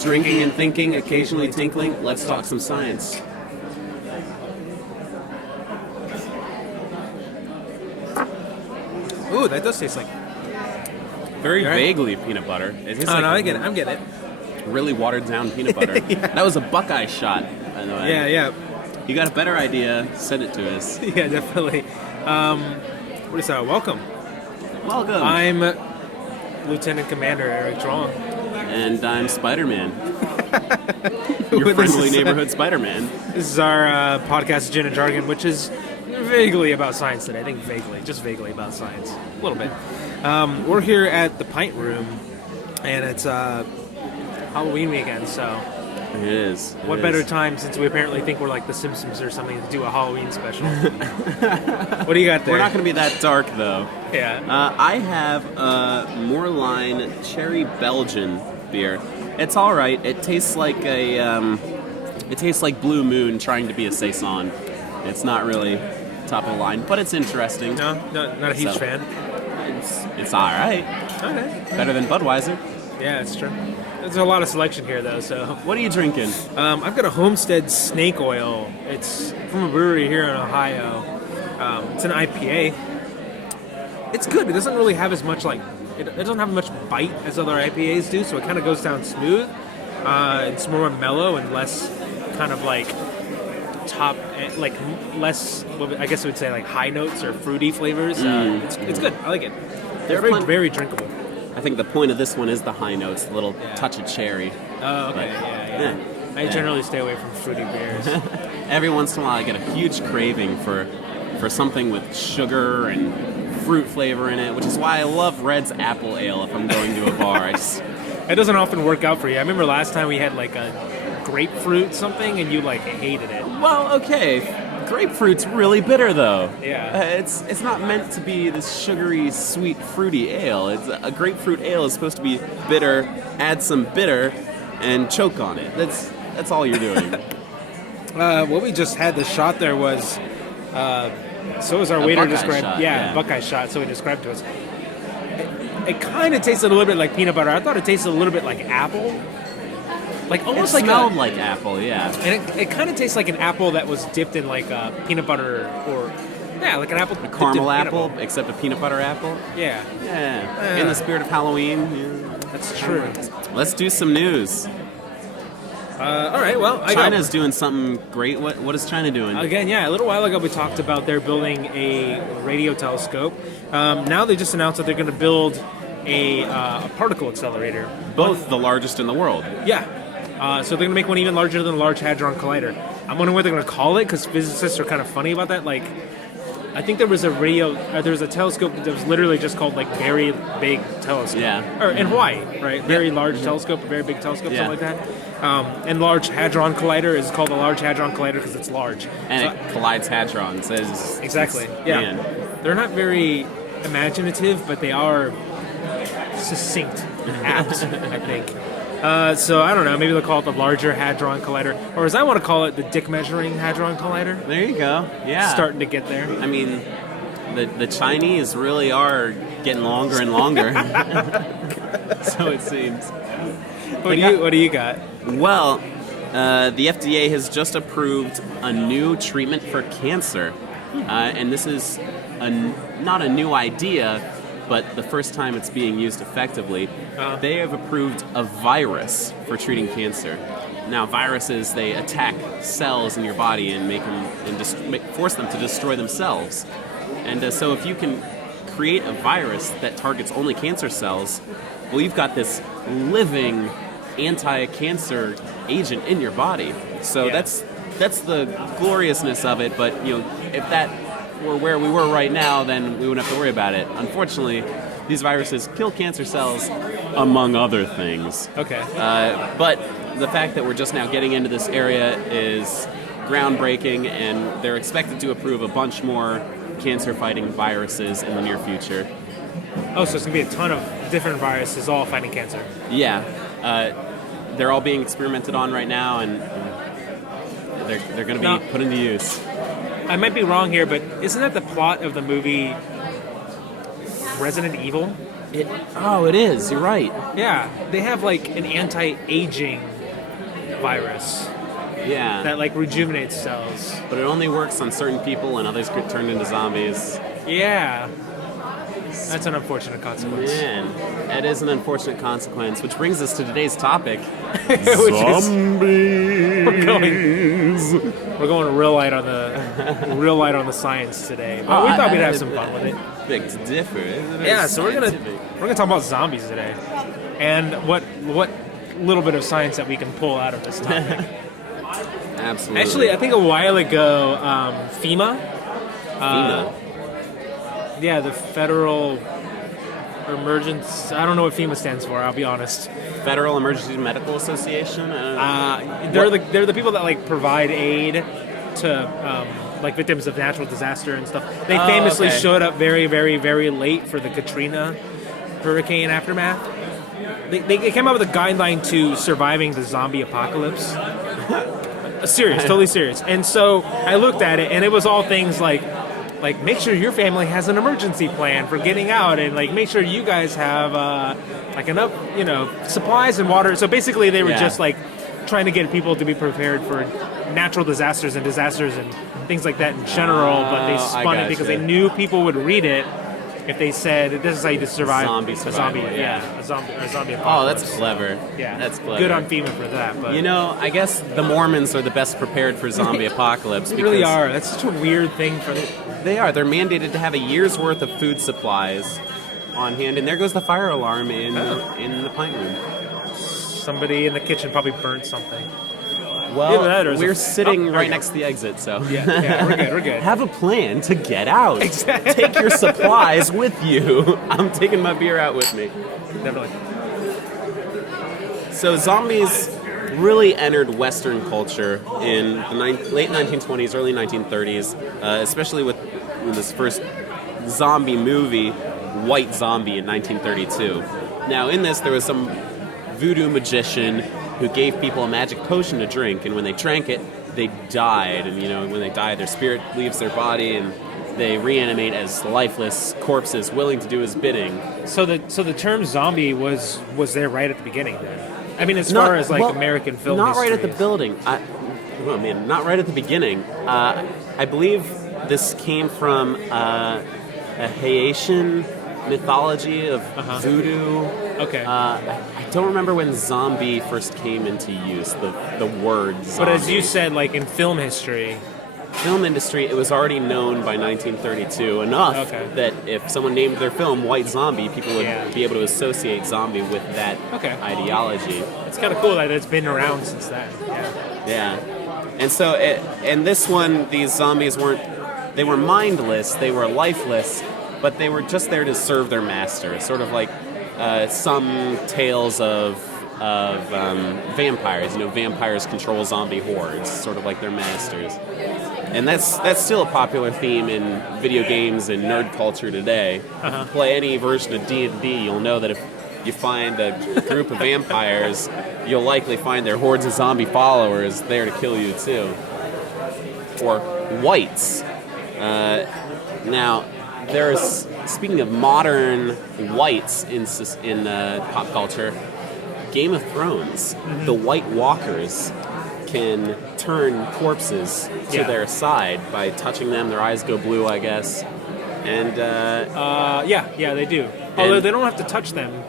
Drinking and thinking, occasionally tinkling. Let's talk some science. Ooh, that does taste like... Very vaguely peanut butter. It tastes like I get it. I'm getting it. really watered down peanut butter. That was a Buckeye shot, by the way. Yeah. You got a better idea, send it to us. Yeah, definitely. What is that? Welcome. I'm Lieutenant Commander Eric Trong. And I'm Spider-Man. Your friendly neighborhood Spider-Man. This is our podcast, Gin and Jargon, which is vaguely about science today. I think just vaguely about science. A little bit. We're here at the Pint Room, and it's Halloween weekend, so... It is. What better time, since we apparently think we're like the Simpsons or something, to do a Halloween special? What do you got there? We're not going to be that dark, though. Yeah. I have a Moorline Cherry Belgian beer. It's all right. It tastes like it tastes like Blue Moon trying to be a saison. It's not really top of the line, but it's interesting. No, not a huge fan. It's all right. Okay. Better than Budweiser. Yeah, it's true. There's a lot of selection here, though. So, what are you drinking? I've got a Homestead Snake Oil. It's from a brewery here in Ohio. It's an IPA. It's good. It doesn't really have as much it doesn't have much bite as other IPAs do, so it kind of goes down smooth. It's more mellow and less kind of less. I guess I would say high notes or fruity flavors. It's good. I like it. They're very drinkable. I think the point of this one is the high notes, a little touch of cherry. Oh, okay, yeah. I generally stay away from fruity beers. Every once in a while I get a huge craving for something with sugar and fruit flavor in it, which is why I love Red's Apple Ale if I'm going to a bar. It doesn't often work out for you. I remember last time we had a grapefruit something and you hated it. Well, okay. Grapefruit's really bitter, though. Yeah. It's not meant to be this sugary, sweet, fruity ale. A grapefruit ale is supposed to be bitter, add some bitter, and choke on it. That's all you're doing. What we just had, the shot there was, so as our waiter described. Shot, Buckeye shot, so he described to us. It kind of tasted a little bit like peanut butter. I thought it tasted a little bit like apple. Almost it smelled like apple, yeah. And it kind of tastes like an apple that was dipped in peanut butter like an apple. A caramel apple, except a peanut butter apple? Yeah. Yeah. In the spirit of Halloween. Yeah. That's true. Let's do some news. All right, well, China's doing something great. What is China doing? Again, a little while ago we talked about they're building a radio telescope. Now they just announced that they're going to build a particle accelerator. Both the largest in the world. Yeah. So they're going to make one even larger than the Large Hadron Collider. I'm wondering what they're going to call it, because physicists are kind of funny about that. I think there was a telescope that was literally just called Very Big Telescope. Yeah. Or in Hawaii, right? Very large telescope, very big telescope, something like that. And Large Hadron Collider is called the Large Hadron Collider because it's large. And it collides hadrons. Exactly. Yeah. Man. They're not very imaginative, but they are succinct, apt, I think. So I don't know, maybe they'll call it the Larger Hadron Collider, or as I want to call it, the Dick Measuring Hadron Collider. There you go. Yeah. Starting to get there. I mean, the Chinese really are getting longer and longer. So it seems. What do you got? Well, the FDA has just approved a new treatment for cancer. And this is not a new idea, but the first time it's being used effectively. They have approved a virus for treating cancer. Now, viruses, they attack cells in your body and force them to destroy themselves. And so if you can create a virus that targets only cancer cells, well, you've got this living anti-cancer agent in your body. So that's the gloriousness of it. But if that were where we were right now, then we wouldn't have to worry about it. Unfortunately, these viruses kill cancer cells, among other things. Okay. But the fact that we're just now getting into this area is groundbreaking, and they're expected to approve a bunch more cancer-fighting viruses in the near future. Oh, so it's going to be a ton of different viruses all fighting cancer. Yeah. They're all being experimented on right now, and they're going to be put into use. I might be wrong here, but isn't that the plot of the movie Resident Evil? It is. You're right. Yeah, they have like an anti-aging virus Yeah. that like rejuvenates cells. But it only works on certain people, and others get turned into zombies. Yeah, that's an unfortunate consequence. Man, that is an unfortunate consequence, which brings us to today's topic. Zombies. We're going real light on the science today. But we thought we'd have some fun with it. Big to differ, isn't it? Yeah, so we're gonna talk about zombies today, and what little bit of science that we can pull out of this topic. Absolutely. Actually, I think a while ago, FEMA. FEMA. Yeah, the Federal Emergency. I don't know what FEMA stands for. I'll be honest. Federal Emergency Medical Association. They're the people that like provide aid to like victims of natural disaster and stuff. They famously showed up very, very, very late for the Katrina hurricane aftermath. They came up with a guideline to surviving the zombie apocalypse. Serious, totally serious. And so I looked at it, and it was all things like make sure your family has an emergency plan for getting out, and like make sure you guys have like enough, supplies and water. So basically, they were just like trying to get people to be prepared for natural disasters and things like that in general. But they spun it because they knew people would read it if they said this is how you survive a zombie apocalypse. Oh, that's clever. Yeah, that's clever. Good on FEMA for that. But I guess the Mormons are the best prepared for zombie apocalypse. They really are. That's such a weird thing for them. They are. They're mandated to have a year's worth of food supplies on hand, and there goes the fire alarm in the pint room. Somebody in the kitchen probably burnt something. Well, we're sitting right next to the exit, so yeah, we're good. Have a plan to get out. Exactly. Take your supplies with you. I'm taking my beer out with me. Definitely. So zombies really entered Western culture in the late 1920s, early 1930s, especially with this first zombie movie, White Zombie, in 1932. Now, in this, there was some voodoo magician who gave people a magic potion to drink, and when they drank it, they died. And when they die, their spirit leaves their body, and they reanimate as lifeless corpses, willing to do his bidding. So the term zombie was there right at the beginning, then? I mean, as far as American film not history right at the building. Not right at the beginning. I believe this came from a Haitian mythology of voodoo. Okay. I don't remember when zombie first came into use, the word zombie. But as you said, like in film history, film industry, it was already known by 1932 enough that if someone named their film White Zombie, people would be able to associate zombie with that ideology. It's kind of cool that it's been around since then. Yeah. And so, in this one, these zombies were mindless, they were lifeless, but they were just there to serve their master, sort of like some tales of vampires. Vampires control zombie hordes, sort of like their masters. And that's still a popular theme in video games and nerd culture today. If you play any version of D&D, you'll know that if you find a group of vampires, you'll likely find their hordes of zombie followers there to kill you too. Or whites. Now, there's, speaking of modern whites in pop culture, Game of Thrones, the White Walkers can turn corpses to their side by touching them. Their eyes go blue, I guess. And they do. Although they don't have to touch them.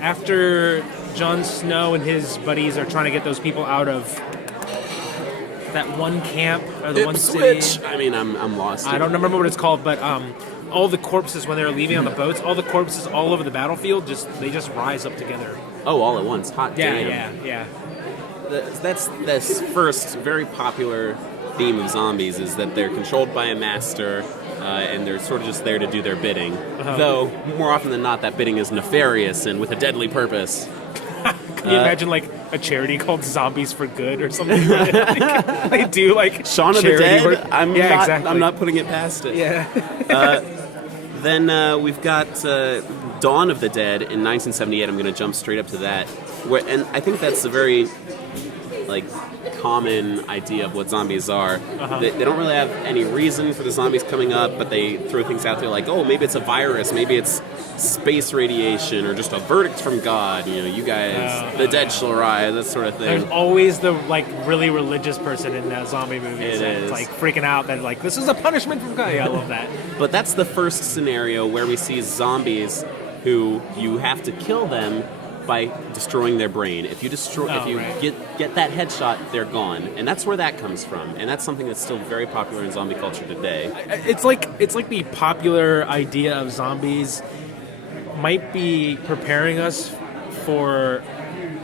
After Jon Snow and his buddies are trying to get those people out of that one camp or the one city. I mean, I'm lost. I don't remember what it's called, but all the corpses when they were leaving on the boats, all the corpses all over the battlefield, they just rise up together. Oh, all at once. Hot damn. Yeah. That's this first very popular theme of zombies is that they're controlled by a master and they're sort of just there to do their bidding. Though, more often than not, that bidding is nefarious and with a deadly purpose. Can you imagine, like, a charity called Zombies for Good or something? They do, like, Shaun of the Dead? Work. Exactly. I'm not putting it past it. Yeah. Then we've got Dawn of the Dead in 1978. I'm going to jump straight up to that. And I think that's a very like common idea of what zombies are. They don't really have any reason for the zombies coming up, but they throw things out there like, oh, maybe it's a virus, maybe it's space radiation, or just a verdict from God. You know, you guys, the dead shall rise, that sort of thing. There's always the like really religious person in that zombie movie. It is. Like freaking out that like this is a punishment from God. Yeah, I love that. But that's the first scenario where we see zombies who you have to kill them by destroying their brain. If you get that headshot, they're gone, and that's where that comes from. And that's something that's still very popular in zombie culture today. It's like the popular idea of zombies might be preparing us for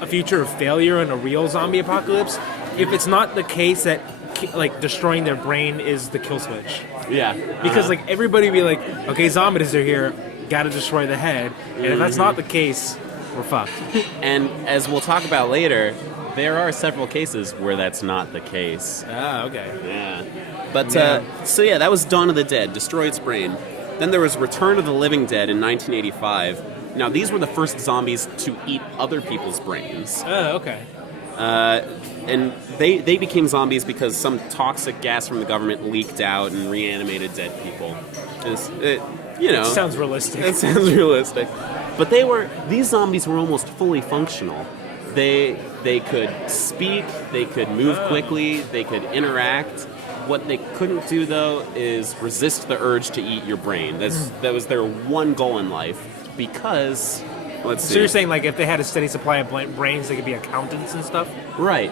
a future of failure in a real zombie apocalypse. If it's not the case that like destroying their brain is the kill switch. Yeah, because like everybody be like, okay, zombies are here, got to destroy the head, and if that's not the case, we're fucked. And as we'll talk about later, there are several cases where that's not the case. Ah, okay. Yeah. But, so yeah, that was Dawn of the Dead, Destroy Its Brain. Then there was Return of the Living Dead in 1985. Now, these were the first zombies to eat other people's brains. Oh, okay. And they became zombies because some toxic gas from the government leaked out and reanimated dead people. It sounds realistic. It sounds realistic. But these zombies were almost fully functional. They could speak, they could move quickly, they could interact. What they couldn't do, though, is resist the urge to eat your brain. That was their one goal in life. Because, let's see. So you're saying, like, if they had a steady supply of brains, they could be accountants and stuff? Right.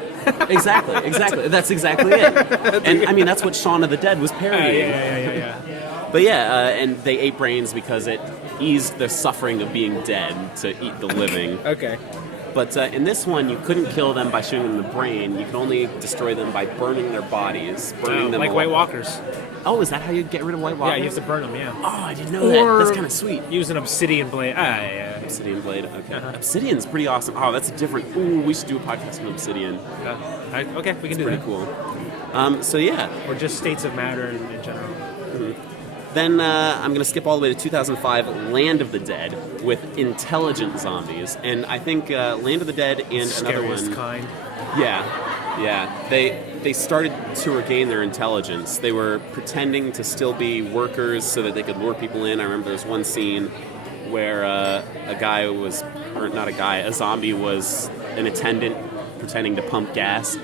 Exactly. That's exactly it. And, I mean, that's what Shaun of the Dead was parodying. Yeah. But yeah, and they ate brains because it eased the suffering of being dead to eat the living. Okay. But in this one, you couldn't kill them by shooting them in the brain. You could only destroy them by burning their bodies, burning them like alive. White Walkers. Oh, is that how you get rid of White Walkers? Yeah, you have to burn them, yeah. Oh, I didn't know that. That's kind of sweet. Use an obsidian blade. Yeah. Obsidian blade, okay. Obsidian's pretty awesome. Oh, that's a different... Ooh, we should do a podcast on Obsidian. Okay, we can do that. Pretty cool. So yeah. Or just states of matter in general. Then I'm going to skip all the way to 2005, Land of the Dead, with intelligent zombies. And I think Land of the Dead and another one... kind. Yeah. They started to regain their intelligence. They were pretending to still be workers so that they could lure people in. I remember there was one scene where a zombie was an attendant pretending to pump gas,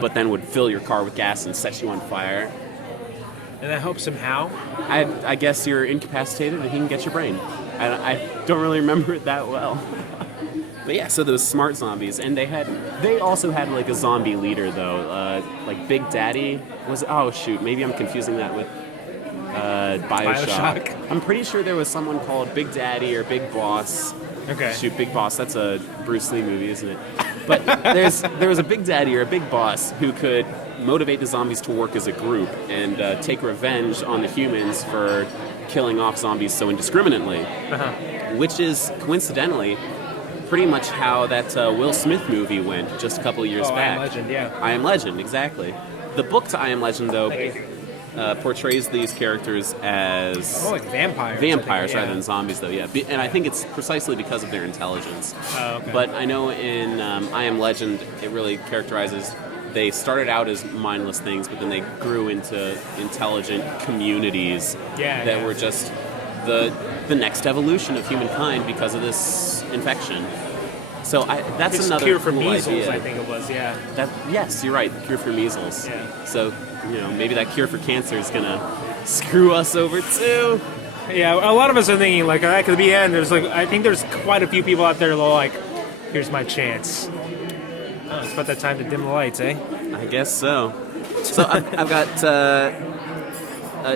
but then would fill your car with gas and set you on fire. And that helps him how? I guess you're incapacitated and he can get your brain. I don't really remember it that well. But yeah, so those smart zombies. And they also had like a zombie leader though. Like Big Daddy was... Oh shoot, maybe I'm confusing that with Bioshock. I'm pretty sure there was someone called Big Daddy or Big Boss. Okay. Shoot, Big Boss, that's a Bruce Lee movie, isn't it? But there was a Big Daddy or a Big Boss who could motivate the zombies to work as a group and take revenge on the humans for killing off zombies so indiscriminately. Which is, coincidentally, pretty much how that Will Smith movie went just a couple of years back. I Am Legend, yeah. I Am Legend, exactly. The book to I Am Legend, though, portrays these characters as... More like vampires. Vampires rather than zombies, though, yeah. And I think it's precisely because of their intelligence. Oh, okay. But I know in I Am Legend, it really characterizes... They started out as mindless things, but then they grew into intelligent communities that were just the next evolution of humankind because of this infection. So that's it's another cure for cool measles, idea. I think it was, yeah. Yes, you're right. The cure for measles. Yeah. So maybe that cure for cancer is gonna screw us over too. Yeah, a lot of us are thinking like that could be the end. I think there's quite a few people out there that are like, here's my chance. Oh, it's about that time to dim the lights, eh? I guess so. So I've got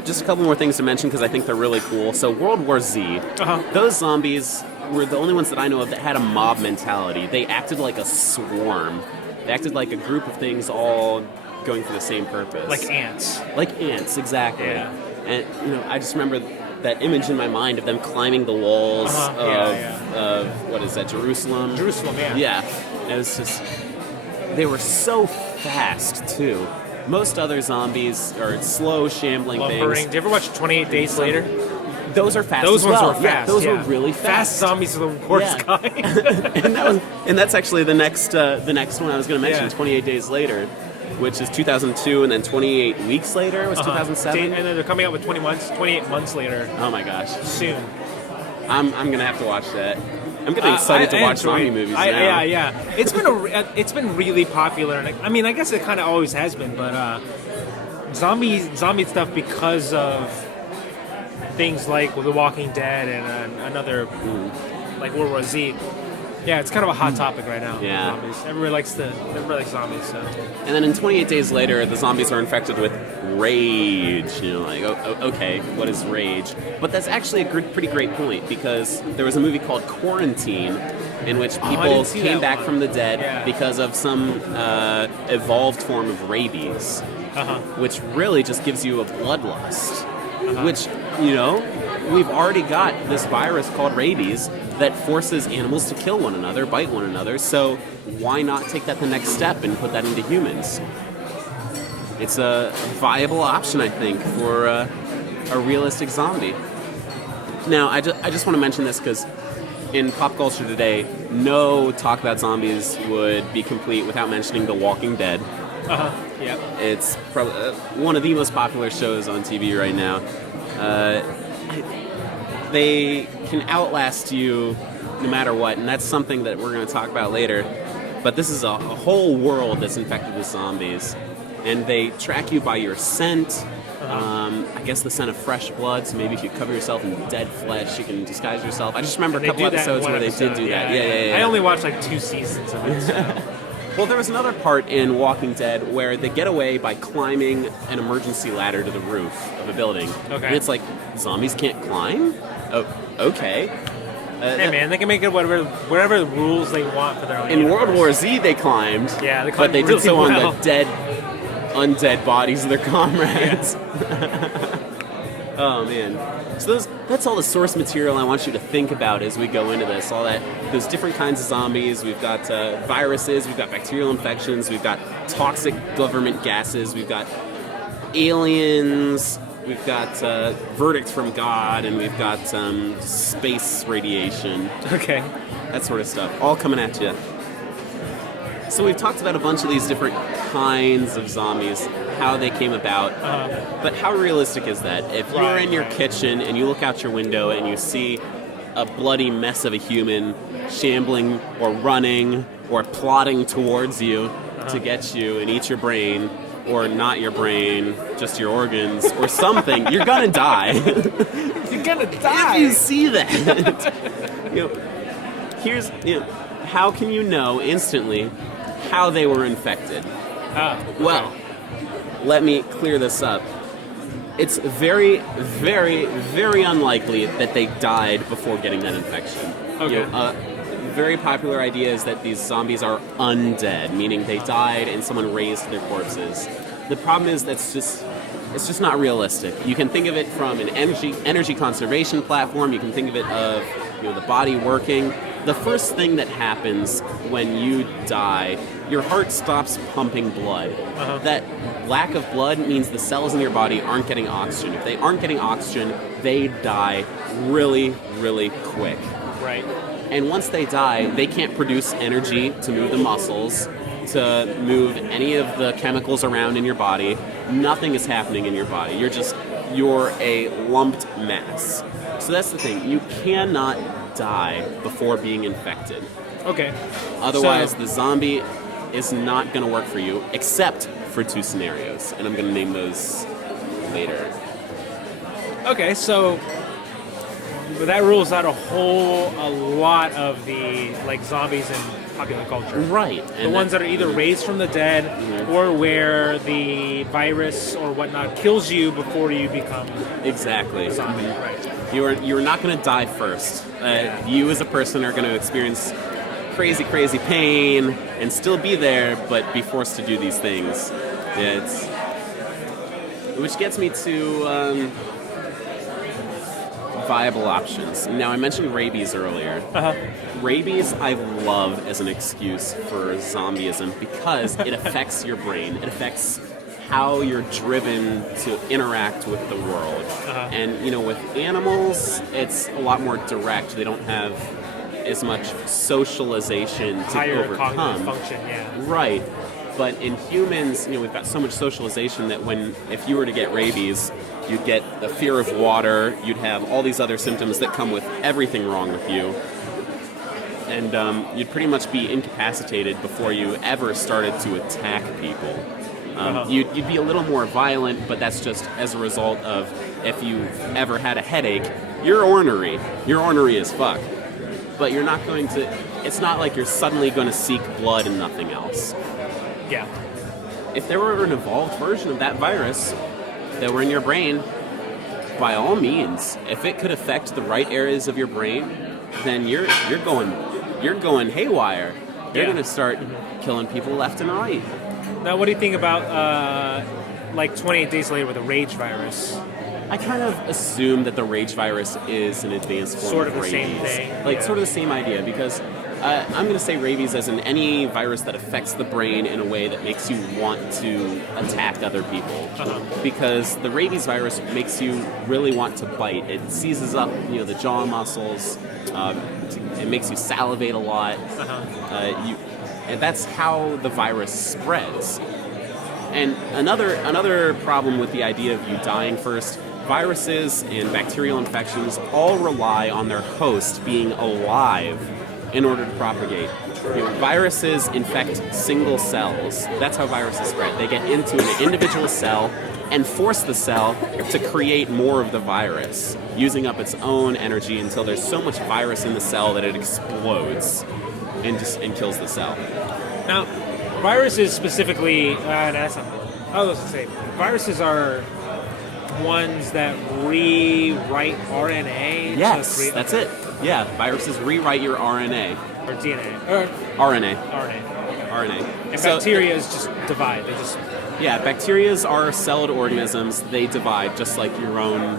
just a couple more things to mention because I think they're really cool. So World War Z, those zombies were the only ones that I know of that had a mob mentality. They acted like a swarm. They acted like a group of things all going for the same purpose. Like ants. Like ants, exactly. Yeah. And I just remember that image in my mind of them climbing the walls of what is that, Jerusalem? Jerusalem, yeah. Yeah. It was just... They were so fast, too. Most other zombies are slow, shambling Lumbering. things. Did you ever watch 28 Days Later? Those are fast Those as ones well. were fast. Yeah, those were really fast. Fast zombies are the worst Yeah. kind. and that's actually the next one I was going to mention. Yeah. 28 Days Later, which is 2002, and then 28 Weeks Later was 2007. And then they're coming out with 28 months later Oh my gosh, soon. I'm going to have to watch that. I'm getting excited to watch zombie movies now. Yeah. It's been really popular, and I mean, I guess it kind of always has been, but zombie stuff because of things like The Walking Dead and another like World War Z. Yeah, it's kind of a hot topic right now. Yeah. Zombies. Everybody likes zombies. So. And then in 28 Days Later, the zombies are infected with rage. You know, like, okay, what is rage? But that's actually a pretty great point, because there was a movie called Quarantine in which people came back from the dead because of some evolved form of rabies, which really just gives you a bloodlust, which, you know, we've already got this virus called rabies that forces animals to kill one another, bite one another, so why not take that the next step and put that into humans? It's a viable option, I think, for a realistic zombie. Now, I just want to mention this because in pop culture today, no talk about zombies would be complete without mentioning The Walking Dead. Yep. It's probably one of the most popular shows on TV right now. They can outlast you no matter what, and that's something that we're going to talk about later. But this is a whole world that's infected with zombies, and they track you by your scent. I guess the scent of fresh blood, so maybe if you cover yourself in dead flesh, you can disguise yourself. I just remember a couple episodes where they did do that. Yeah. I only watched like 2 seasons of it. So. Well, there was another part in Walking Dead where they get away by climbing an emergency ladder to the roof of a building. Okay. And it's like, zombies can't climb? Oh, okay. Hey man, they can make it whatever rules they want for their own In universe. World War Z, they climbed. Yeah, they but climbed they did really so on well. the undead bodies of their comrades. Oh man. So that's all the source material I want you to think about as we go into this. Those different kinds of zombies. We've got viruses, we've got bacterial infections, we've got toxic government gases, we've got aliens, we've got verdict from God, and we've got space radiation. Okay. That sort of stuff. All coming at you. So we've talked about a bunch of these different kinds of zombies, how they came about, but how realistic is that? If you're in your kitchen and you look out your window and you see a bloody mess of a human shambling or running or plotting towards you to get you and eat your brain, or not your brain, just your organs, or something, you're gonna die. You're gonna die! If you see that. How can you know instantly how they were infected? Okay. Well, let me clear this up. It's very, very, very unlikely that they died before getting that infection. Okay. A very popular idea is that these zombies are undead, meaning they died and someone raised their corpses. The problem is it's just not realistic. You can think of it from an energy conservation platform. You can think of it of the body working. The first thing that happens when you die, your heart stops pumping blood. That lack of blood means the cells in your body aren't getting oxygen. If they aren't getting oxygen, they die really, really quick. Right. And once they die, they can't produce energy to move the muscles, to move any of the chemicals around in your body. Nothing is happening in your body. You're a lumped mass. So that's the thing. You cannot die before being infected. Okay. Otherwise, the zombie is not going to work for you, except for 2 scenarios. And I'm going to name those later. Okay, so that rules out a lot of the zombies in popular culture. Right. The ones that are either raised from the dead or where the virus or whatnot kills you before you become exactly a zombie. Right. You're not going to die first. You as a person are going to experience crazy, crazy pain and still be there, but be forced to do these things. Which gets me to viable options. Now, I mentioned rabies earlier. Rabies I love as an excuse for zombieism because it affects your brain. It affects how you're driven to interact with the world. And, with animals, it's a lot more direct. They don't have as much socialization to Higher overcome. cognitive function, yeah. Right. But in humans, we've got so much socialization that if you were to get rabies, you'd get the fear of water, you'd have all these other symptoms that come with everything wrong with you. And you'd pretty much be incapacitated before you ever started to attack people. You'd be a little more violent, but that's just as a result of if you've ever had a headache, you're ornery. You're ornery as fuck. But you're not going to... It's not like you're suddenly going to seek blood and nothing else. Yeah. If there were an evolved version of that virus that were in your brain, by all means, if it could affect the right areas of your brain, then you're going haywire. You're going to start killing people left and right. Now, what do you think about 28 Days Later with the rage virus? I kind of assume that the rage virus is an advanced form Sort of of the rabies. same thing. Sort of the same idea, because I'm going to say rabies as in any virus that affects the brain in a way that makes you want to attack other people. Because the rabies virus makes you really want to bite. It seizes up, the jaw muscles. It makes you salivate a lot. And that's how the virus spreads. And another problem with the idea of you dying first, viruses and bacterial infections all rely on their host being alive in order to propagate. Viruses infect single cells. That's how viruses spread. They get into an individual cell and force the cell to create more of the virus, using up its own energy until there's so much virus in the cell that it explodes and kills the cell. Now, viruses specifically, I was going to say, viruses are ones that rewrite RNA. Yes, that's it. Yeah, viruses rewrite your RNA. Or DNA. Or RNA. RNA. RNA. And bacteria just divide. They just... Yeah, bacterias are celled organisms. They divide just like your own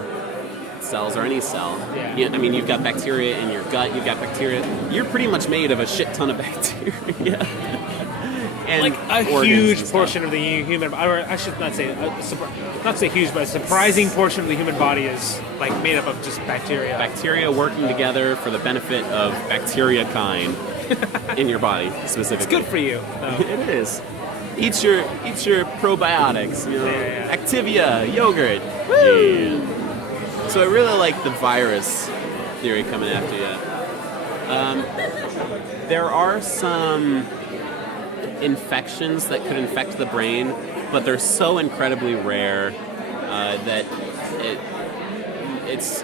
cells or any cell. Yeah. You've got bacteria in your gut. You've got bacteria. You're pretty much made of a shit ton of bacteria. And like a huge portion of the human, or I should not say, not say huge, but a surprising portion of the human body is like made up of just bacteria. Bacteria working together for the benefit of bacteria kind in your body specifically. It's good for you. It is. Eat your probiotics. Activia yogurt. Woo! Yeah. So I really like the virus theory coming after you. There are some infections that could infect the brain, but they're so incredibly rare that it's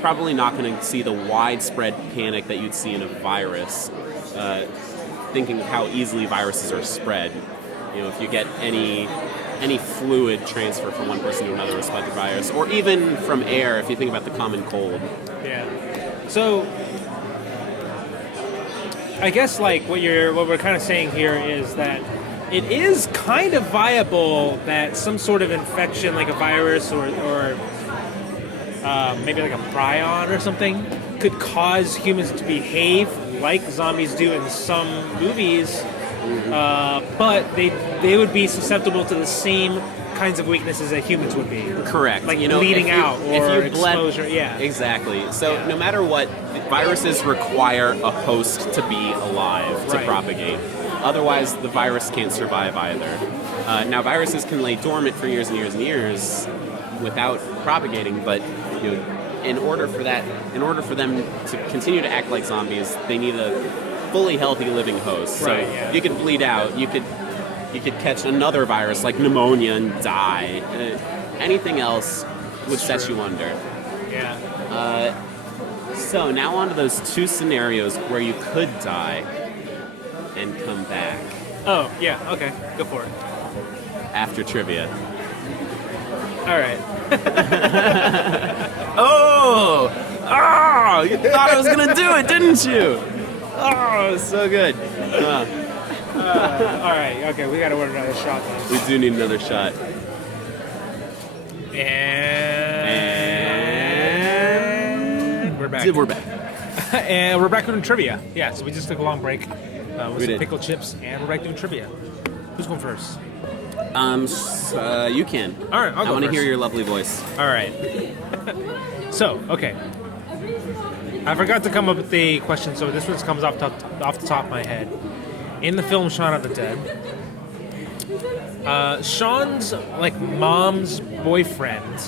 probably not going to see the widespread panic that you'd see in a virus. Thinking of how easily viruses are spread, if you get any fluid transfer from one person to another with the virus, or even from air, if you think about the common cold. Yeah. So I guess what we're kind of saying here is that it is kind of viable that some sort of infection, like a virus or maybe like a prion or something, could cause humans to behave like zombies do in some movies, but they would be susceptible to the same kinds of weaknesses that humans would be. Correct. Like bleeding out or exposure. Yeah. Exactly. So no matter what, viruses require a host to be alive to propagate. Otherwise, the virus can't survive either. Now, viruses can lay dormant for years and years and years without propagating, but in order for them to continue to act like zombies, they need a fully healthy living host. So you could bleed out. You could catch another virus like pneumonia and die. Anything else would set you under. Yeah. So now on to those two scenarios where you could die and come back. Oh, yeah, okay. Go for it. After trivia. All right. Oh! You thought I was going to do it, didn't you? Oh, it was so good. All right, okay, we got to order another shot then. We do need another shot. And we're back. We're back. And we're back doing trivia. Yeah, so we just took a long break with We some did. pickled chips, and we're back doing trivia. Who's going first? You can. All right, I'll go I want to first. hear your lovely voice. All right. So, okay. I forgot to come up with the question, so this one comes off the top of my head. In the film Shaun of the Dead, Shaun's like mom's boyfriend,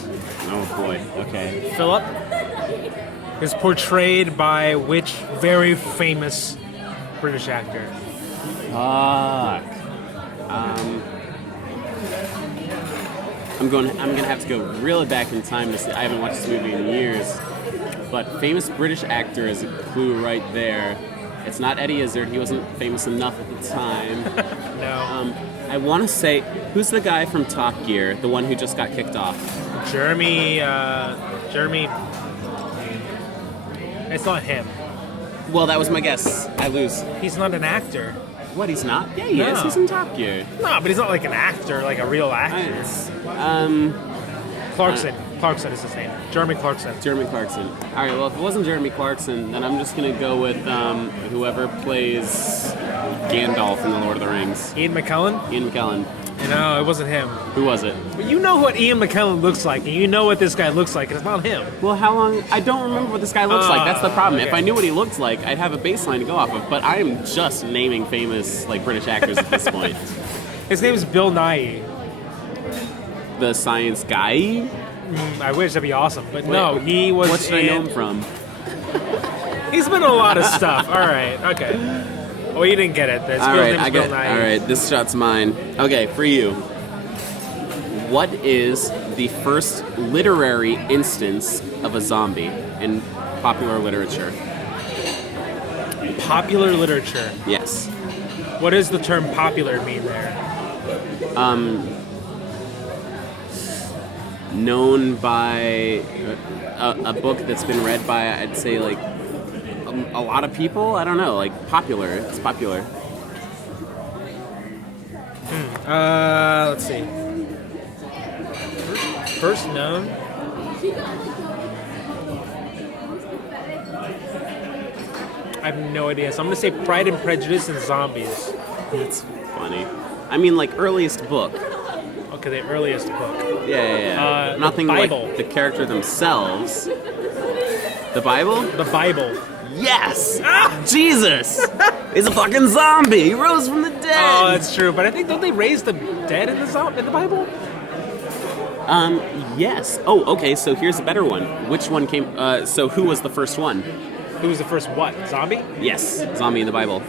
Oh boy. Okay. Philip, is portrayed by which very famous British actor? Fuck. I'm gonna have to go really back in time to see. I haven't watched this movie in years, but famous British actor is a clue right there. It's not Eddie Izzard. He wasn't famous enough at the time. No. I want to say, who's the guy from Top Gear, the one who just got kicked off? Jeremy. It's not him. Well, that was my guess. I lose. He's not an actor. What? He's not? Yeah, he is. No. He's in Top Gear. No, but he's not like an actor, like a real actor. Clarkson. Clarkson is his name. Jeremy Clarkson. Jeremy Clarkson. All right. Well, if it wasn't Jeremy Clarkson, then I'm just gonna go with whoever plays Gandalf in the Lord of the Rings. Ian McKellen? Ian McKellen. No, it wasn't him. Who was it? But you know what Ian McKellen looks like, and you know what this guy looks like, and it's not him. Well, how long? I don't remember what this guy looks like. That's the problem. okay. If I knew what he looked like, I'd have a baseline to go off of. But I am just naming famous like British actors at this point. His name is Bill Nye. The science guy. I wish that'd be awesome, but no, he was. What should I know him from? He's been in a lot of stuff. All right, okay. Oh, you didn't get it. His All real right, name's I Bill get. Nye. All right, this shot's mine. Okay, for you. What is the first literary instance of a zombie in popular literature? Popular literature. Yes. What does the term popular mean there? Known by a book that's been read by, I'd say, like a lot of people. I don't know, like popular. It's popular. Let's see. First known. I have no idea. So I'm gonna say Pride and Prejudice and Zombies. That's funny. I mean, like earliest book. Okay, the earliest book. Yeah. The Nothing Bible. like the character themselves. The Bible? The Bible. Yes! Jesus! He's a fucking zombie! He rose from the dead! Oh, that's true. But I think don't they raise the dead in the Bible? Yes. Oh, okay, so here's a better one. Which one came... so who was the first one? Who was the first what? Zombie? Yes, zombie in the Bible.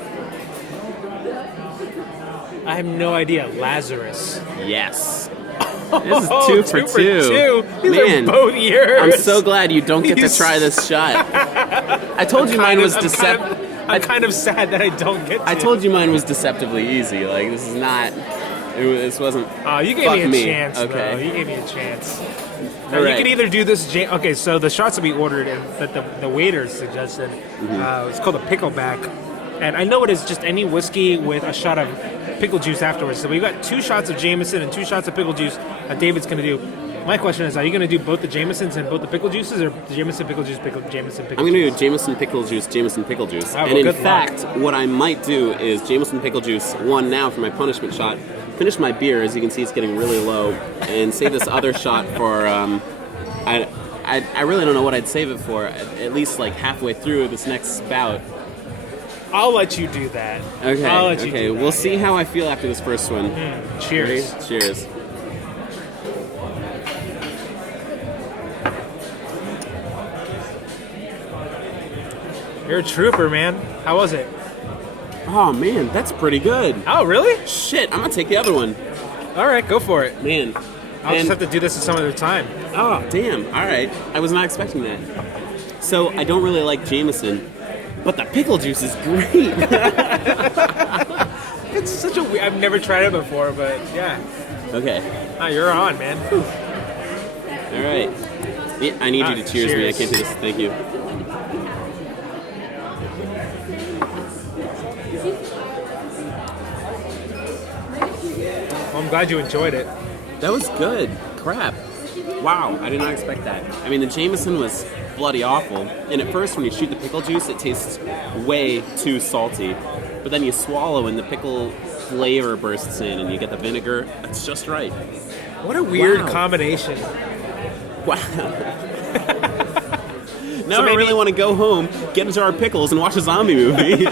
I have no idea. Lazarus. This is two for two. These Man, are both yours. I'm so glad you don't get to try this shot. I told you mine was deceptive. I'm kind of sad that I don't get to. I told you mine was deceptively easy. Like, this is not... This wasn't... Oh, you gave fuck me a chance, okay. though. You gave me a chance. Now, All you right. can either do this... Okay, so the shots that we ordered and that the waiters suggested, it's called a pickleback. And I know it is just any whiskey with a shot of pickle juice afterwards. So we've got 2 shots of Jameson and 2 shots of pickle juice that David's going to do. My question is, are you going to do both the Jamesons and both the pickle juices, or Jameson pickle juice, Jameson pickle I'm going to juice? do Jameson pickle juice, Jameson pickle juice. Ah, well, and in good fact, what I might do is Jameson pickle juice, one now for my punishment shot, finish my beer, as you can see it's getting really low, and save this other shot for, I really don't know what I'd save it for, at least like halfway through this next bout. I'll let you do that. Okay, I'll let you do that. We'll see how I feel after this first one. Cheers. Ready? Cheers. You're a trooper, man. How was it? Oh man, that's pretty good. Oh, really? Shit, I'm gonna take the other one. All right, go for it. Man. I'll just have to do this at some other time. Oh, damn. All right. I was not expecting that. So, I don't really like Jameson, but the pickle juice is great. It's such a weird... I've never tried it before, but yeah. Okay. Oh, you're on, man. Whew. All right. Yeah, I need you to cheers me. I cheers. can't do this. Thank you. Well, I'm glad you enjoyed it. That was good. Crap. Wow. I did not expect that. I mean, the Jameson was bloody awful. And at first, when you shoot the pickle juice, it tastes way too salty. but then you swallow and the pickle flavor bursts in and you get the vinegar. It's just right. What a weird Wow. combination. Wow. Now I really want to go home, get into our pickles, and watch a zombie movie.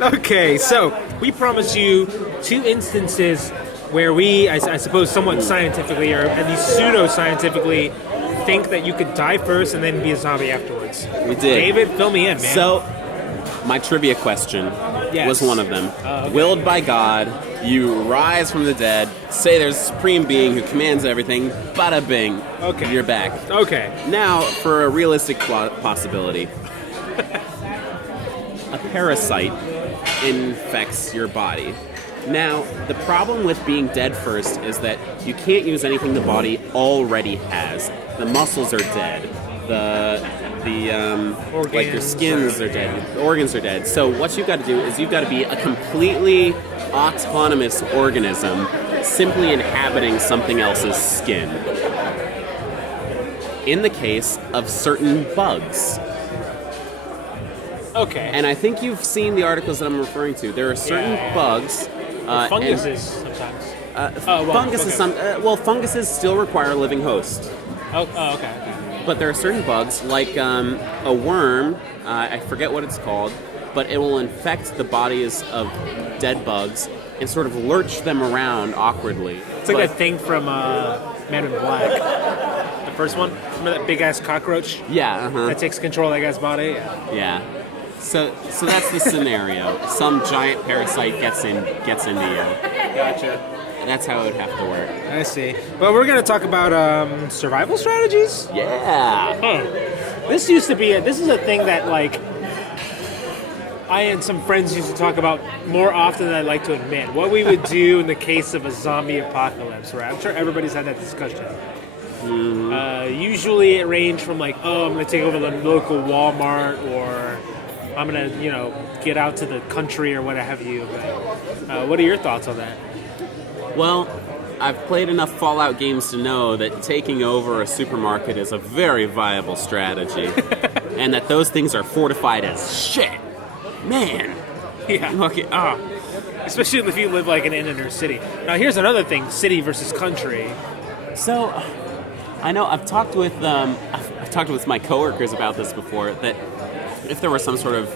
Okay, so we promised you 2 instances where we, I suppose, somewhat scientifically, or at least pseudo-scientifically, think that you could die first and then be a zombie afterwards. We did. David, fill me in, man. So, my trivia question Yes. was one of them. Okay. Willed by God, you rise from the dead, say there's a supreme being who commands everything, bada bing, Okay. you're back. Okay. Now, for a realistic possibility. A parasite infects your body. Now, the problem with being dead first is that you can't use anything the body already has. The muscles are dead. Like your skins are dead. The organs are dead. So what you've got to do is you've got to be a completely autonomous organism simply inhabiting something else's skin. In the case of certain bugs. Okay. And I think you've seen the articles that I'm referring to. There are certain bugs. Funguses sometimes. Funguses. Funguses still require a living host. Okay. But there are certain bugs, like a worm. I forget what it's called, but it will infect the bodies of dead bugs and sort of lurch them around awkwardly. It's like that thing from Man in Black. The first one. Remember that big ass cockroach Yeah. that takes control of that guy's body? Yeah. So that's the scenario. Some giant parasite gets into you. Gotcha. That's how it would have to work. I see. Well, we're going to talk about survival strategies. Yeah. This is a thing that, like, I and some friends used to talk about more often than I'd like to admit. What we would do in the case of a zombie apocalypse, right? I'm sure everybody's had that discussion. Usually it ranged from, like, I'm going to take over the local Walmart, or I'm going to, get out to the country or what have you. But what are your thoughts on that? Well, I've played enough Fallout games to know that taking over a supermarket is a very viable strategy. And that those things are fortified as shit. Man. Yeah. Okay. Especially if you live like in an inner city. Now, here's another thing: city versus country. So, I know I've talked with my coworkers about this before. That if there was some sort of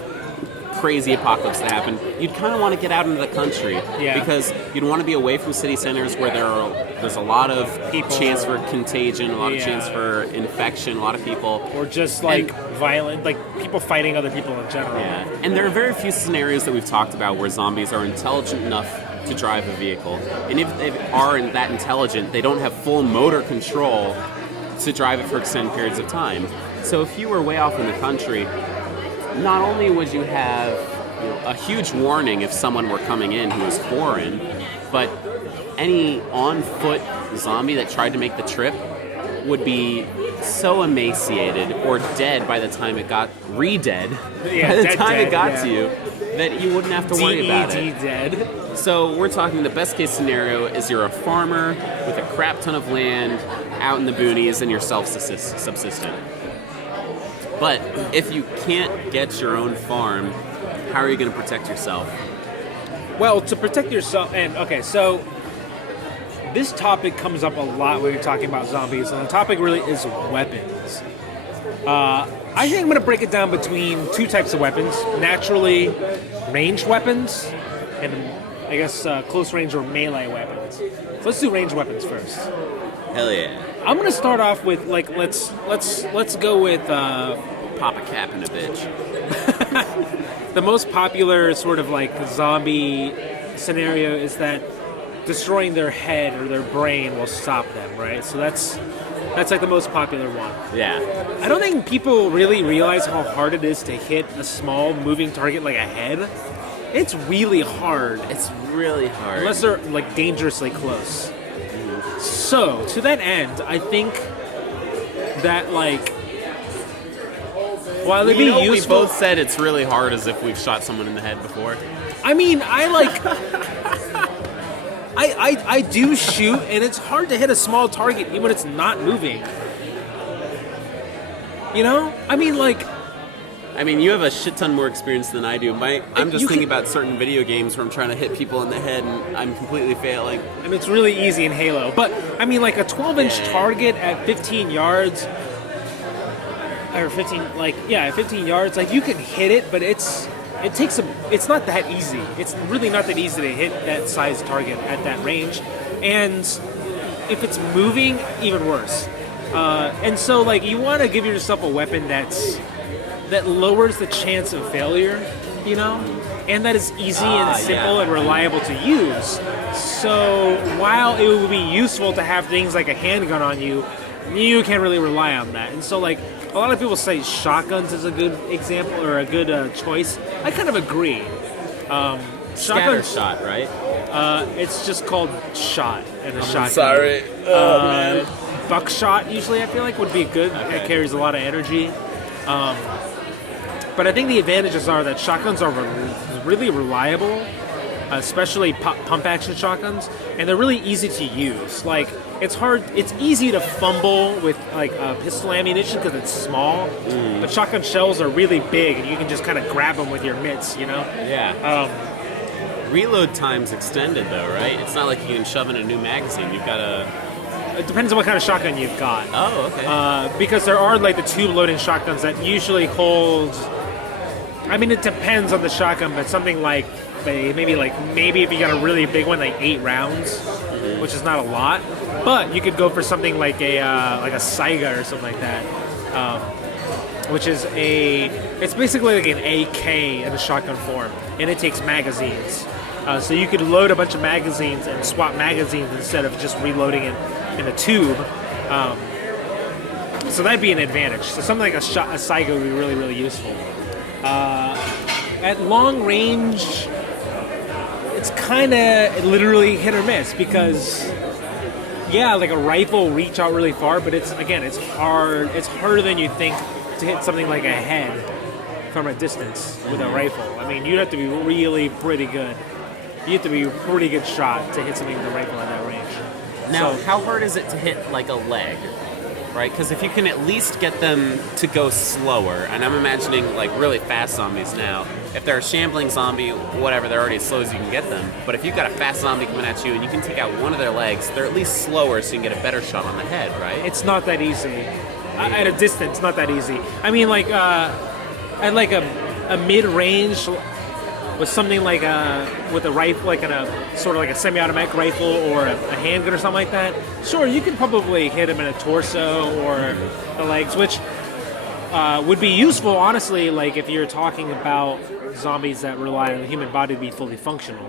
crazy apocalypse that happened, you'd kind of want to get out into the country because you'd want to be away from city centers where there's a lot of chance for contagion, a lot of chance for infection, a lot of people, or just like violent, like people fighting other people in general. Yeah, and there are very few scenarios that we've talked about where zombies are intelligent enough to drive a vehicle, and if they are that intelligent, they don't have full motor control to drive it for extended periods of time. So if you were way off in the country, not only would you have a huge warning if someone were coming in who was foreign, but any on-foot zombie that tried to make the trip would be so emaciated or dead by the time it got re-dead, by the time it got to you, that you wouldn't have to worry about it. dead. So we're talking the best case scenario is you're a farmer with a crap ton of land out in the boonies and you're self-subsistent. But if you can't get your own farm, how are you going to protect yourself? Well, to protect yourself, so this topic comes up a lot when you're talking about zombies, and the topic really is weapons. I think I'm going to break it down between 2 types of weapons: naturally ranged weapons, and I guess close range or melee weapons. So let's do ranged weapons first. Hell yeah. I'm going to start off with let's go with Pop a cap in a bitch. the most popular sort of like zombie scenario is that destroying their head or their brain will stop them, right? So that's like the most popular one. Yeah. I don't think people really realize how hard it is to hit a small moving target like a head. It's really hard. It's really hard. Unless they're like dangerously close. So, to that end, I think that like while it'd be useful, we both said it's really hard as if we've shot someone in the head before. I mean, I do shoot, and it's hard to hit a small target even when it's not moving. I mean, like, I mean, you have a shit ton more experience than I do. I'm just thinking about certain video games where I'm trying to hit people in the head and I'm completely failing. I mean, it's really easy in Halo. But, I mean, like a 12-inch target at 15 yards, or 15 yards, like you can hit it, but it's not that easy. It's really not that easy to hit that size target at that range. And if it's moving, even worse. And so, like, you want to give yourself a weapon that lowers the chance of failure, you know? And that is easy and simple and reliable to use. So while it would be useful to have things like a handgun on you, you can't really rely on that. And so, like, a lot of people say shotguns is a good example or a good choice. I kind of agree. Scatter shot, right? It's just called shot and a shotgun. Sorry. Man. Buckshot usually I feel like would be good. Okay. It carries a lot of energy. But I think the advantages are that shotguns are really reliable, especially pump action shotguns, and they're really easy to use. Like, it's easy to fumble with like pistol ammunition because it's small, but shotgun shells are really big and you can just kind of grab them with your mitts, you know? Yeah. Reload time's extended though, right? It's not like you can shove in a new magazine. You've got to... It depends on what kind of shotgun you've got. Oh, okay. Because there are like the tube loading shotguns that usually hold... I mean, it depends on the shotgun, but something like maybe if you got a really big one, like 8 rounds, which is not a lot. But you could go for something like a Saiga or something like that, which is it's basically like an AK in a shotgun form, and it takes magazines. So you could load a bunch of magazines and swap magazines instead of just reloading it in a tube. So that'd be an advantage. So something like a Saiga would be really, really useful. At long range, it's kind of literally hit or miss because, like a rifle will reach out really far, but it's hard. It's harder than you think to hit something like a head from a distance with a rifle. I mean, you'd have to be really pretty good. You have to be a pretty good shot to hit something with a rifle at that range. Now, how hard is it to hit like a leg? Right? Because if you can at least get them to go slower, and I'm imagining like really fast zombies now, if they're a shambling zombie, whatever, they're already as slow as you can get them. But if you've got a fast zombie coming at you and you can take out one of their legs, they're at least slower so you can get a better shot on the head, right? It's not that easy. At a distance, not that easy. I mean, like, at like a mid-range with something like with a rifle, like in a sort of like a semi-automatic rifle or a handgun or something like that, sure, you could probably hit him in a torso or the legs, which would be useful, honestly, like if you're talking about zombies that rely on the human body to be fully functional.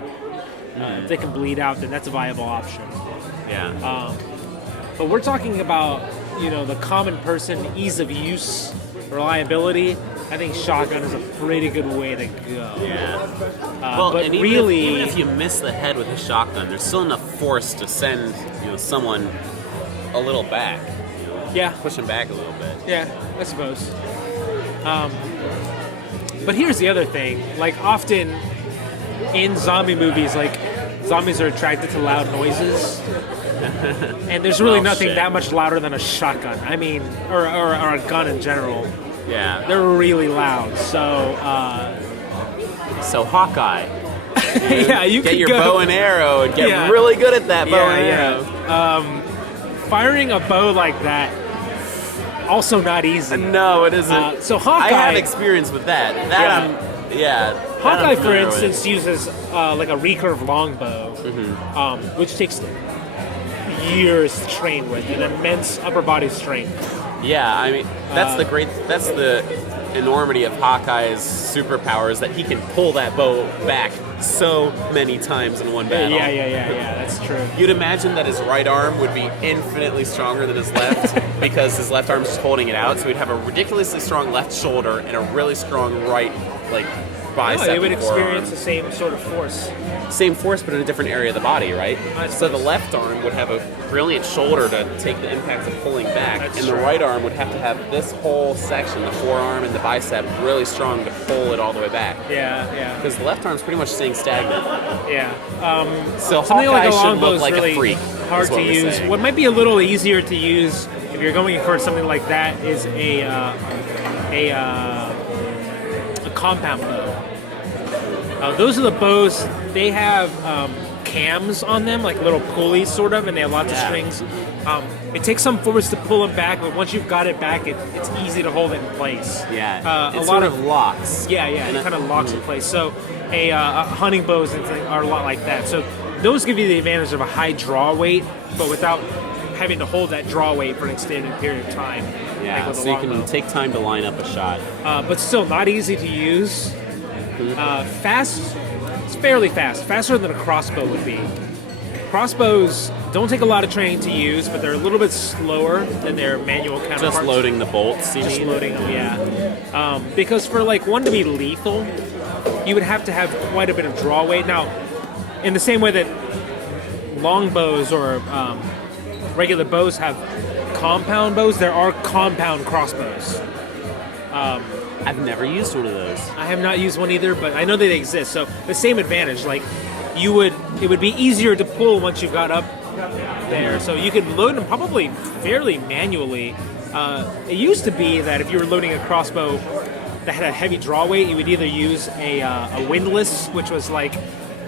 If they can bleed out, then that's a viable option. Yeah. But we're talking about, the common person, ease of use, reliability. I think shotgun is a pretty good way to go. Yeah. But and even if you miss the head with a shotgun, there's still enough force to send someone a little back. Yeah. Push them back a little bit. Yeah, I suppose. But here's the other thing. Like, often in zombie movies, like, zombies are attracted to loud noises. And there's really nothing that much louder than a shotgun. I mean, or a gun in general. Yeah. They're really loud. So Hawkeye. Yeah, you get could your go, bow and arrow and get really good at that bow and arrow. Firing a bow like that, also not easy. No, it isn't. So Hawkeye, I have experience with that. Hawkeye, for instance, uses like a recurve longbow, which takes years to train with, an immense upper body strength. Yeah, I mean, that's the enormity of Hawkeye's superpowers, that he can pull that bow back so many times in one battle. Yeah, that's true. You'd imagine that his right arm would be infinitely stronger than his left because his left arm's just holding it out, so he'd have a ridiculously strong left shoulder and a really strong right, bicep. No, they would experience the same sort of force. Same force, but in a different area of the body, right? So the left arm would have a brilliant shoulder to take the impact of pulling back, the right arm would have to have this whole section, the forearm and the bicep, really strong to pull it all the way back. Yeah. Because the left arm's pretty much staying stagnant. Yeah. So something Hawkeye like a should longbow look like really a freak. Hard to use. Saying. What might be a little easier to use if you're going for something like that is compound bow. Those are the bows. They have cams on them, like little pulleys, sort of, and they have lots of strings. It takes some force to pull them back, but once you've got it back, it's easy to hold it in place. Yeah, a it lot sort of locks. Yeah, it kind of locks in place. So a hunting bows and things are a lot like that. So those give you the advantage of a high draw weight, but without having to hold that draw weight for an extended period of time. Yeah, like with a so you longbow. can take time to line up a shot. But still not easy to use. Fast, it's fairly fast, faster than a crossbow would be. Crossbows don't take a lot of training to use, but they're a little bit slower than their manual counterparts. Just loading the bolts, you Just mean? loading them, yeah. Because for like one to be lethal, you would have to have quite a bit of draw weight. Now, in the same way that longbows or regular bows have compound bows, there are compound crossbows. I've never used one of those. I have not used one either, but I know they exist. So the same advantage, like it would be easier to pull once you've got up there. So you could load them probably fairly manually. It used to be that if you were loading a crossbow that had a heavy draw weight, you would either use a windlass, which was like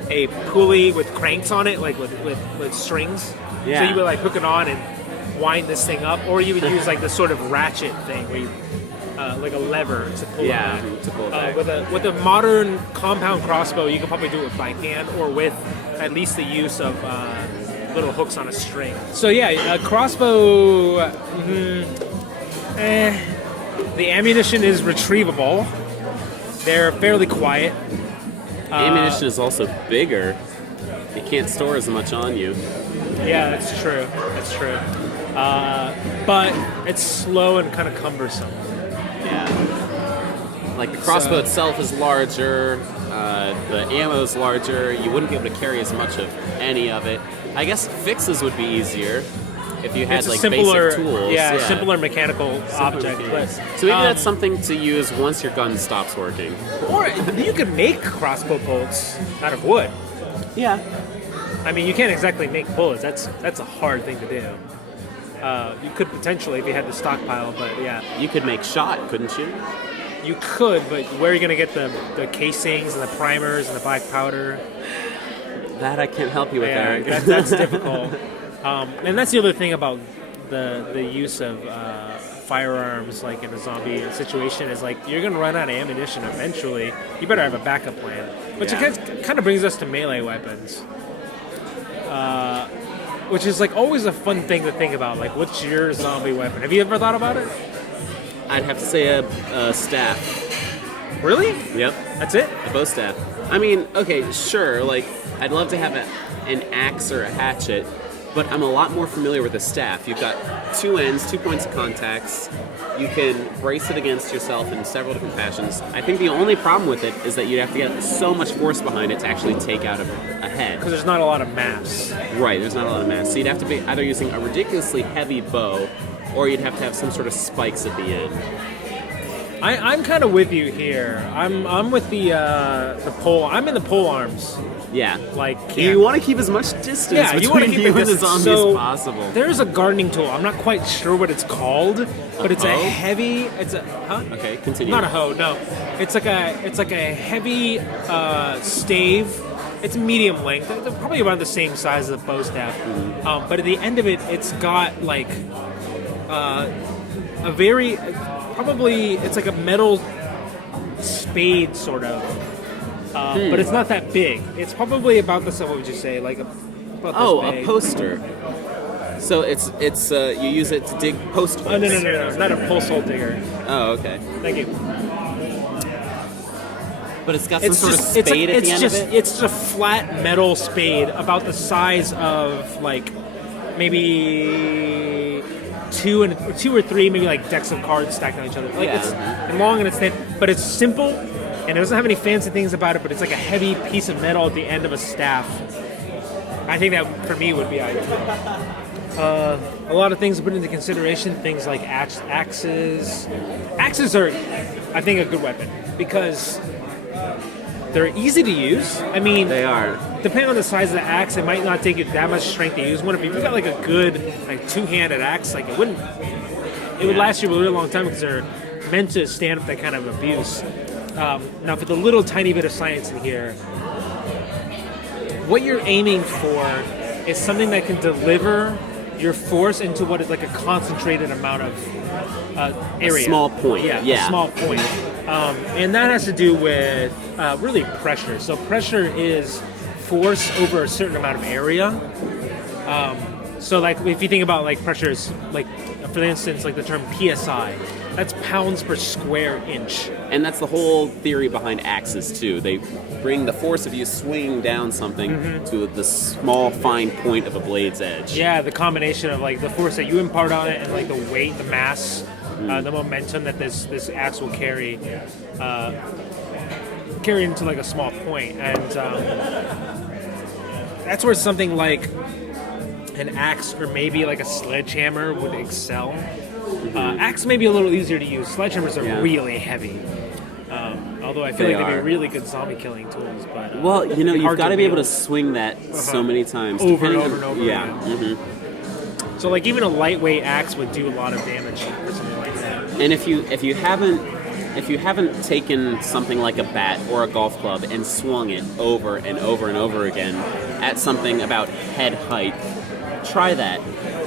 a pulley with cranks on it, like with strings. Yeah. So you would like hook it on and wind this thing up, or you would use like this sort of ratchet thing where you like a lever to pull it back. To pull it back. With a modern compound crossbow, you can probably do it by hand or with at least the use of little hooks on a string. So yeah, a crossbow, the ammunition is retrievable. They're fairly quiet. Ammunition is also bigger. You can't store as much on you. Yeah, that's true. That's true. But it's slow and kind of cumbersome. Yeah. Like the crossbow itself is larger, the ammo is larger, you wouldn't be able to carry as much of any of it. I guess fixes would be easier if you had It's a like simpler, basic tools. yeah, simpler mechanical object. mechanics. But, So maybe that's something to use once your gun stops working. or you could make crossbow bolts out of wood. Yeah. I mean, you can't exactly make bullets. That's a hard thing to do. You could potentially if you had the stockpile, but yeah. You could make shot, couldn't you? You could, but where are you going to get the casings and the primers and the black powder? That I can't help you with, Yeah, Eric. that's difficult. And that's the other thing about the use of firearms, like in a zombie situation, is like you're going to run out of ammunition eventually. You better have a backup plan. Which kind of brings us to melee weapons. Which is like always a fun thing to think about. Like, what's your zombie weapon? Have you ever thought about it? I'd have to say a staff. Really? Yep. That's it? A bow staff. I mean, okay, sure, like, I'd love to have an axe or a hatchet, but I'm a lot more familiar with a staff. You've got two ends, 2 points of contacts. You can brace it against yourself in several different fashions. I think the only problem with it is that you'd have to get so much force behind it to actually take out a head. Because there's not a lot of mass. Right, there's not a lot of mass. So you'd have to be either using a ridiculously heavy bow, or you'd have to have some sort of spikes at the end. I'm kind of with you here. I'm with the pole. I'm in the pole arms. Yeah. Like you want to keep as much distance Yeah, you want to between keep you the and the distance. zombie So as possible. there's a gardening tool. I'm not quite sure what it's called, but it's a hoe? heavy. It's a Okay, continue. Not a hoe. No, it's like a heavy stave. It's medium length. It's probably around the same size as a bow staff. But at the end of it, it's got like a very probably it's like a metal spade sort of. But it's not that big. It's probably about the size. What would you say? Like about this big. A poster. So it's you use it to dig post holes. Oh, no, it's not a post hole digger. Oh, okay. Thank you. But it's got some sort of spade at the end of it? It's just a flat metal spade about the size of like maybe two or three maybe like decks of cards stacked on each other. Like it's long and it's thin, but it's simple and it doesn't have any fancy things about it. But it's like a heavy piece of metal at the end of a staff. I think that for me would be ideal. A lot of things to put into consideration. Things like axes. Axes are, I think, a good weapon because they're easy to use. I mean, They are. Depending on the size of the axe, it might not take you that much strength to use one. If you've got like a good like two-handed axe, like it would last you a really long time because they're meant to stand up that kind of abuse. Now, for the little tiny bit of science in here, what you're aiming for is something that can deliver your force into what is like a concentrated amount of area. A small point. Yeah, a small point. And that has to do with really pressure. So pressure is force over a certain amount of area. So like if you think about like pressures, like for instance, like the term PSI, that's pounds per square inch. And that's the whole theory behind axes too. They bring the force of you swinging down something to the small fine point of a blade's edge. Yeah, the combination of like the force that you impart on it and like the weight, the mass, the momentum that this axe will carry into like a small point. And that's where something like an axe or maybe like a sledgehammer would excel. Axe may be a little easier to use. Sledgehammers are really heavy. Although I feel like they'd be really good zombie killing tools. But well, you know, you've got to be able to swing that so many times. Over and over and over. Yeah. So like even a lightweight axe would do a lot of damage or something like that. And if you haven't taken something like a bat or a golf club and swung it over and over and over again at something about head height, try that.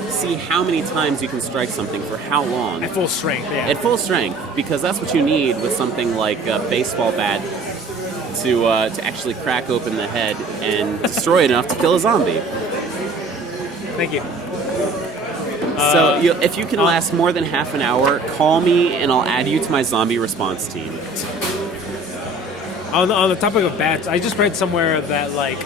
See how many times you can strike something for how long. At full strength, yeah. At full strength, because that's what you need with something like a baseball bat to actually crack open the head and destroy it enough to kill a zombie. Thank you. So if you can last more than half an hour, call me and I'll add you to my zombie response team. On the topic of bats, I just read somewhere that like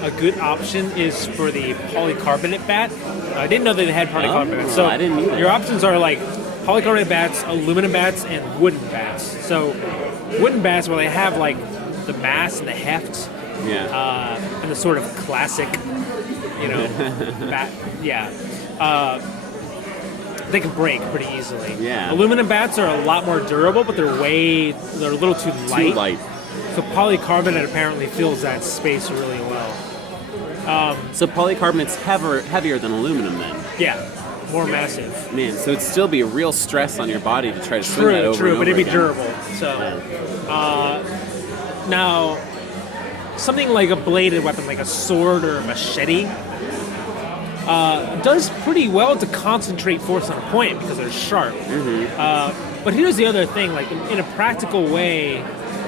a good option is for the polycarbonate bat. I didn't know that they had polycarbonate. So I didn't either. Your options are like polycarbonate bats, aluminum bats, and wooden bats. So wooden bats, where they have like the mass and the heft, and the sort of classic, bat. Yeah. They can break pretty easily. Yeah. Aluminum bats are a lot more durable, but they're a little too light. Too light. So polycarbonate apparently fills that space really well. So polycarbonate's heavier than aluminum then? Yeah, more massive. Man, so it'd still be a real stress on your body to try to swing that over and over but it'd be again. durable. So now, something like a bladed weapon, like a sword or a machete, does pretty well to concentrate force on a point because they're sharp. But here's the other thing, like in a practical way,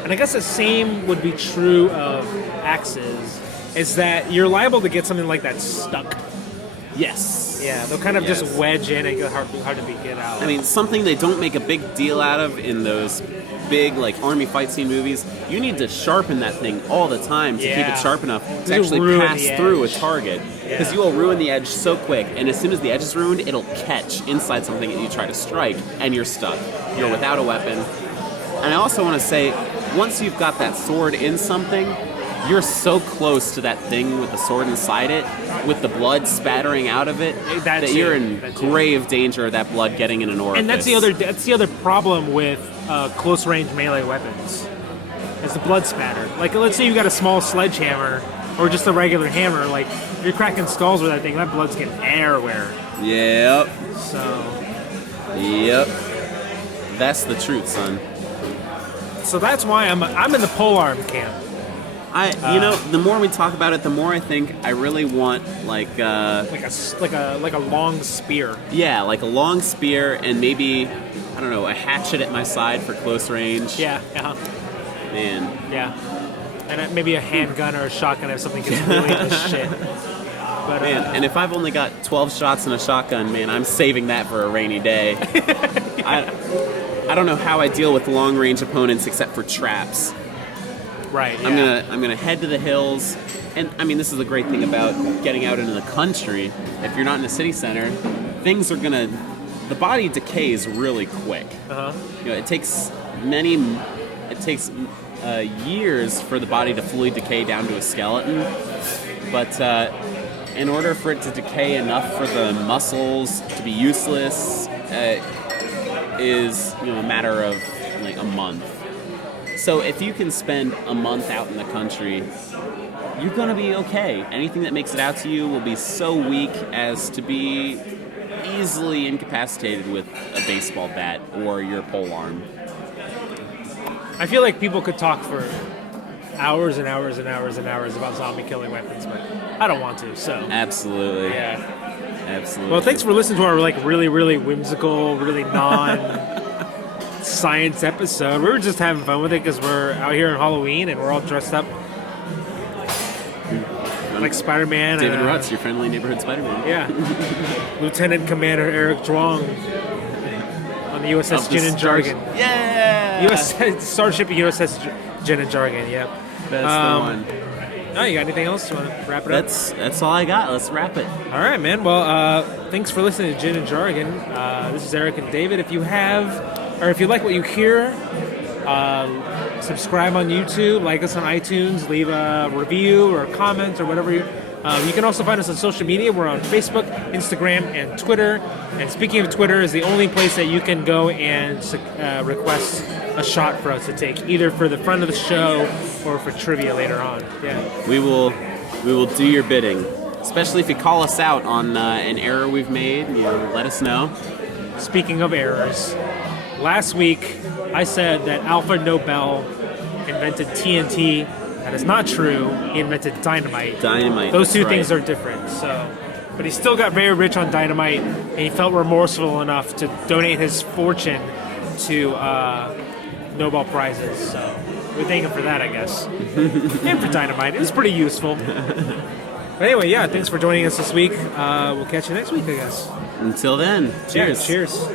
and I guess the same would be true of axes, is that you're liable to get something like that stuck. Yes. Yeah, they'll kind of just wedge in and get hard to get out. I mean, something they don't make a big deal out of in those big, like, army fight scene movies, you need to sharpen that thing all the time to keep it sharp enough to actually pass through a target. Because you will ruin the edge so quick, and as soon as the edge is ruined, it'll catch inside something that you try to strike, and you're stuck. You're without a weapon. And I also want to say, once you've got that sword in something, you're so close to that thing with the sword inside it, with the blood spattering out of it, that you're in grave danger of that blood getting in an orifice. And that's the other problem with close range melee weapons, is the blood spatter. Like, let's say you got a small sledgehammer or just a regular hammer. Like, if you're cracking skulls with that thing, that blood's getting everywhere. Yep. So. That's the truth, son. So that's why I'm in the polearm camp. The more we talk about it, the more I think I really want like a long spear. Yeah, like a long spear and maybe, I don't know, a hatchet at my side for close range. Yeah. Man. Yeah. And maybe a handgun or a shotgun if something gets really the shit. But, man, and if I've only got 12 shots in a shotgun, man, I'm saving that for a rainy day. I don't know how I deal with long range opponents except for traps. Right. Yeah. I'm gonna head to the hills, and I mean this is the great thing about getting out into the country. If you're not in a city center, the body decays really quick. It takes years for the body to fully decay down to a skeleton, but in order for it to decay enough for the muscles to be useless, is a matter of like a month. So if you can spend a month out in the country, you're going to be okay. Anything that makes it out to you will be so weak as to be easily incapacitated with a baseball bat or your polearm. I feel like people could talk for hours and hours and hours and hours about zombie killing weapons, but I don't want to. So Absolutely. yeah. Absolutely. Well, thanks for listening to our really, really whimsical, really non-science episode. We were just having fun with it because we're out here on Halloween and we're all dressed up like Spider-Man. David Rutz, your friendly neighborhood Spider-Man. Yeah. Lieutenant Commander Eric Drong on the USS Gin and Jargon. Yeah! Starship USS Gin and Jargon, yep. That's the one. Oh, you got anything else? You want to wrap it up? That's all I got. Let's wrap it. All right, man. Well, thanks for listening to Gin and Jargon. This is Eric and David. If you like what you hear, subscribe on YouTube, like us on iTunes, leave a review or a comment or whatever. You can also find us on social media. We're on Facebook, Instagram, and Twitter. And speaking of Twitter, is the only place that you can go and request a shot for us to take, either for the front of the show or for trivia later on. Yeah, we will do your bidding, especially if you call us out on an error we've made. Let us know. Speaking of errors, last week I said that Alfred Nobel invented TNT. That is not true. He invented dynamite. Those two things are different. So, but he still got very rich on dynamite, and he felt remorseful enough to donate his fortune to Nobel prizes. So we thank him for that, I guess. And for dynamite, it was pretty useful. But anyway, yeah. Thanks for joining us this week. We'll catch you next week, I guess. Until then, cheers. Yeah, cheers.